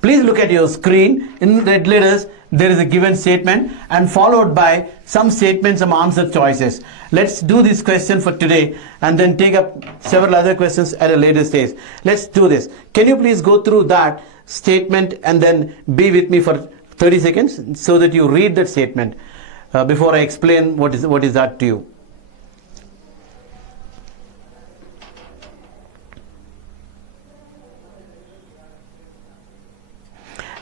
Please look at your screen. In red letters, there is a given statement and followed by some statements, some answer choices. Let's do this question for today and then take up several other questions at a later stage. Let's do this. Can you please go through that statement and then be with me for 30 seconds so that you read that statement before I explain what is that to you.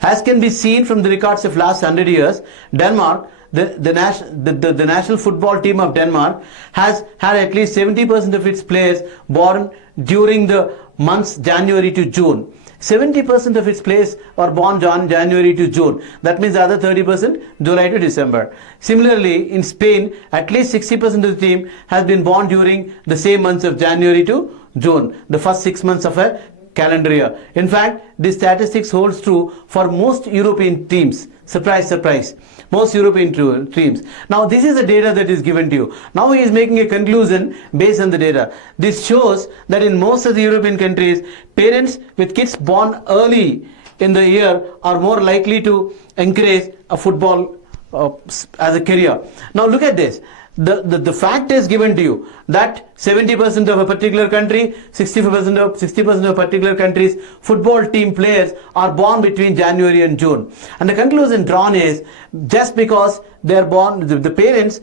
As can be seen from the records of last 100 years, Denmark, the national football team of Denmark has had at least 70% of its players born during the months January to June. 70% of its players are born January to June. That means the other 30% July to December. Similarly, in Spain, at least 60% of the team has been born during the same months of January to June, the first 6 months of a calendar year. In fact, this statistics holds true for most European teams. Surprise, surprise. Most European teams. Now, this is the data that is given to you. Now, he is making a conclusion based on the data. This shows that in most of the European countries, parents with kids born early in the year are more likely to encourage a football as a career. Now, look at this. The fact is given to you that 70% of a particular country, 60% of a particular country's football team players are born between January and June. And the conclusion drawn is just because they are born, the parents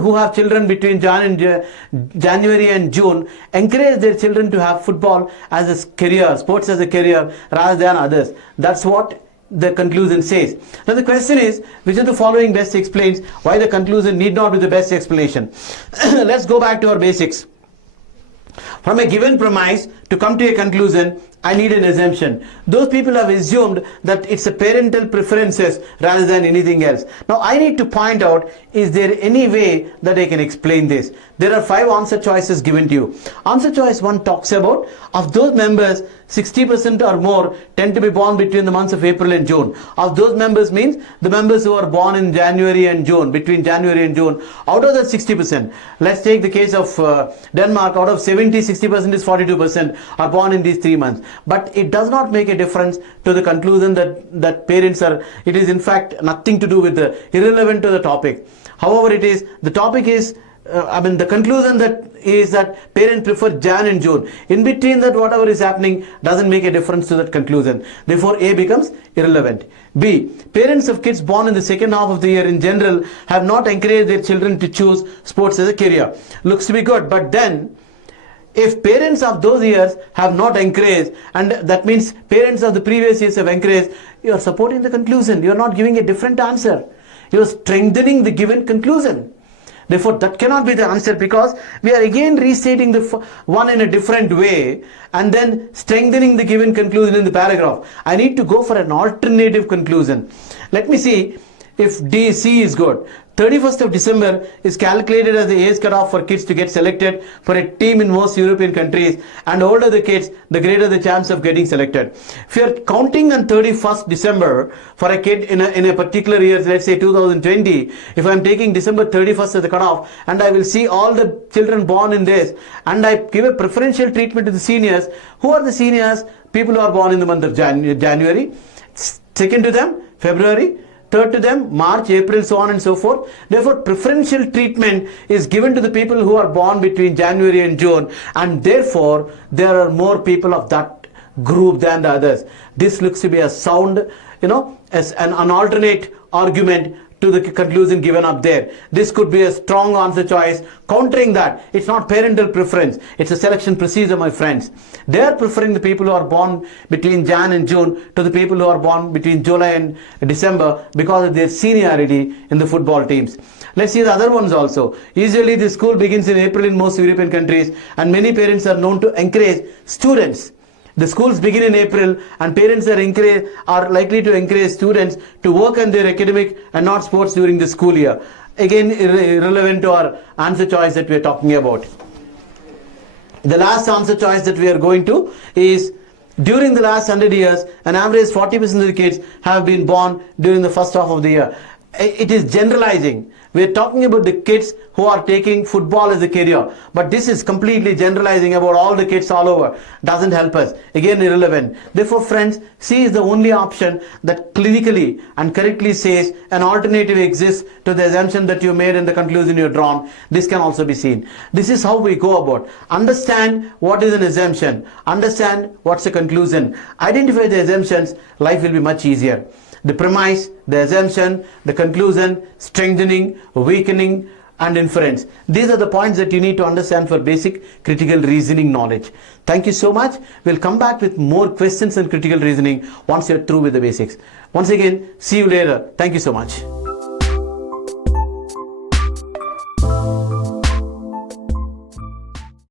who have children between January and June encourage their children to have football as a career, sports as a career rather than others. That's what the conclusion says. Now the question is, which of the following best explains why the conclusion need not be the best explanation? Let's go back to our basics. From a given premise to come to a conclusion, I need an assumption. Those people have assumed that it's a parental preferences rather than anything else. Now I need to point out, is there any way that I can explain this? There are 5 answer choices given to you. Answer choice 1 talks about, of those members, 60% or more tend to be born between the months of April and June. Of those members means the members who are born in January and June, between January and June. Out of that 60%, let's take the case of Denmark. Out of 70, 60% is 42% are born in these 3 months. But it does not make a difference to the conclusion that parents are, it is in fact nothing to do with the, irrelevant to the topic. However, it is, the topic is, the conclusion that is that parents prefer Jan and June. In between that, whatever is happening doesn't make a difference to that conclusion. Therefore, A becomes irrelevant. B, parents of kids born in the second half of the year in general have not encouraged their children to choose sports as a career. Looks to be good, but then, if parents of those years have not encouraged, and that means parents of the previous years have encouraged, you are supporting the conclusion. You are not giving a different answer. You are strengthening the given conclusion. Therefore, that cannot be the answer, because we are again restating the one in a different way and then strengthening the given conclusion in the paragraph. I need to go for an alternative conclusion. Let me see if C is good. 31st of December is calculated as the age cutoff for kids to get selected for a team in most European countries, and older the kids, the greater the chance of getting selected. If you are counting on 31st December for a kid in a particular year, let's say 2020, if I am taking December 31st as the cutoff and I will see all the children born in this and I give a preferential treatment to the seniors, who are the seniors? People who are born in the month of January, second to them, February, third to them, March, April, so on and so forth. Therefore, preferential treatment is given to the people who are born between January and June, and therefore there are more people of that group than the others. This looks to be a sound, as an alternate argument to the conclusion given up there. This could be a strong answer choice countering that. It's not parental preference, it's a selection procedure, my friends. They are preferring the people who are born between Jan and June to the people who are born between July and December because of their seniority in the football teams. Let's see the other ones also. Usually the school begins in April in most European countries, and many parents are known to encourage students. The schools begin in April, and parents are likely to encourage students to work on their academic and not sports during the school year. Again, irrelevant to our answer choice that we are talking about. The last answer choice that we are going to is, during the last 100 years, an average 40% of the kids have been born during the first half of the year. it is generalizing. We're talking about the kids who are taking football as a career, but this is completely generalizing about all the kids all over. Doesn't help us. Again, irrelevant. Therefore, friends, C is the only option that clinically and correctly says an alternative exists to the assumption that you made and the conclusion you've drawn. This can also be seen. This is how we go about. Understand what is an assumption. Understand what's a conclusion. Identify the assumptions. Life will be much easier. The premise, the assumption, the conclusion, strengthening, weakening, and inference. These are the points that you need to understand for basic critical reasoning knowledge. Thank you so much. We'll come back with more questions on critical reasoning once you're through with the basics. Once again, see you later. Thank you so much.